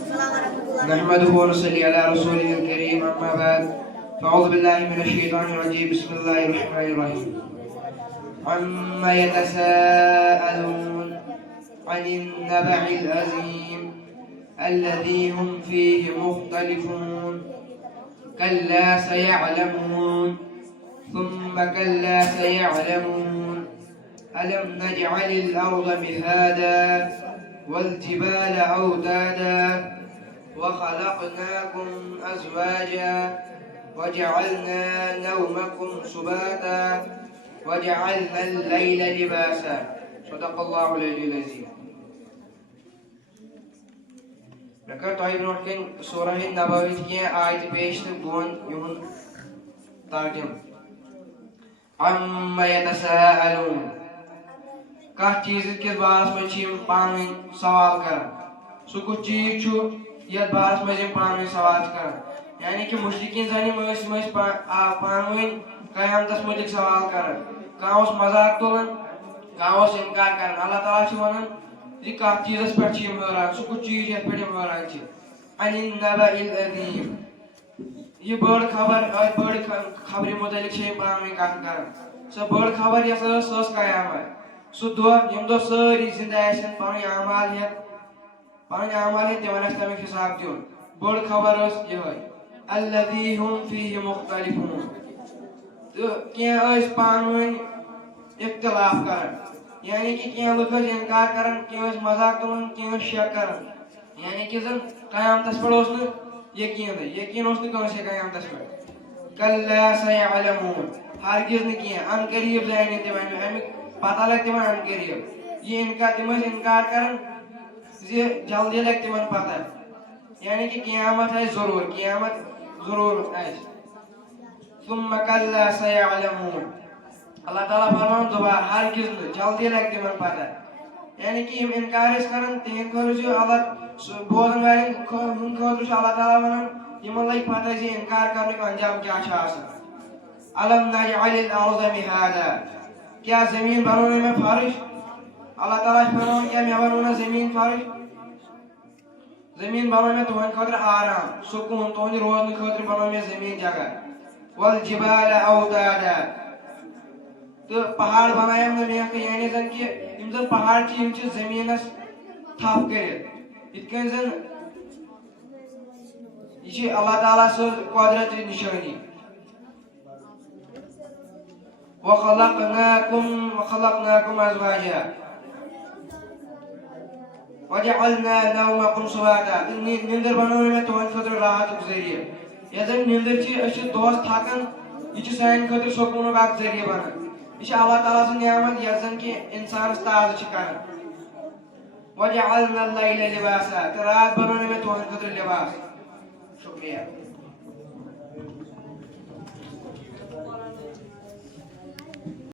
نحمده ونصلي على رسوله الكريم أما بعد فأعوذ بالله من الشيطان الرجيم بسم الله الرحمن الرحيم عما يتساءلون عن النبع العظيم الذي هم فيه مختلفون كلا سيعلمون ثم كلا سيعلمون ألم نجعل الأرض مهادا والجبال أوتادا وخلقناكم أزواجا وجعلنا نومكم سباتا وجعلنا الليل لباسا صدق الله العلي العظيم. Rekat ayet nurken Surah Nabawit ki ayet 5 te gon yuhun tarjum amma yatasaalun कह चीज के बारे में पान सवाल कर सह कुछ चीज ये बारे में पान सवाल कर यानी कि मुशरिकीन जानी पान कयामतस मुतलिक सवाल कर कह मजाक तुलान कह इनकार कर अल्लाह ताला वन जी कह चीजस पे हैरान सह कुछ चीज ये पे हैरान यह बड़ खबर खबर मुतलिक पान कत कर सह बड़ खबर यह कयामत सह दह यम दह सारी जिंदा पन अमाल हेत तिमन तमिक हिसाब दिन बड़ खबर यह अल्लज़ी हुम फीहि मुख्तलिफून तो क्या पान इख्तिलाफ कर यानी कि क्या लुक इनकार कर क्या मजाक तुलान क्या शक कर यानी कि जन कयामतस पे यकीन कयामतस पे कल्ला सयअलमून हरगिज न क्या अन करीब जाने तम अमिक पता लग तम अन करीब ये इनकार कर जल्दी लग तम पता यानी कि क़यामत है जरूर सुम्मा कल्ला सयअलमून अल्लाह ताला फरमान दोबारा हरगिज न जल्दी लग तम पता यानी कि हम इनकार कर तिहन खर अल्लाह बोजन वाले अल्लाह ताला वन यमन लग पता इनकार करने अंजाम क्या अलम नजअलिल अर्ज़ मिहादा क्या जमीन बनोने में फारिश अल्लाह ताला फरमान क्या मैं बनोना जमीन फारिश जमीन बनोने में तुहन खतर आराम सुकून तुहन रोजन खतर बनोने में जमीन जगह वल जिबाल औतादा तो पहाड़ बनाया हमने यानी जन कि यम जन पहाड़ जमीनस थप कर यह अल्लाह ताला सज कुदरत निशानी वखलकनाकुम अज़वाजा वजअलना नौमकुम सुबाता निंदर बनोने में तुहन खतर राहत जरिए यह जन निंदर दोस थकन यह सान खतर सुकून जरिए बना यह अल्लाह ताला सज नियामत यह जन कि इंसान ताज़ कर वजअलना अल-लैला लिबासा तो रात बनोने में तुहन खतर लिबास शुक्रिया।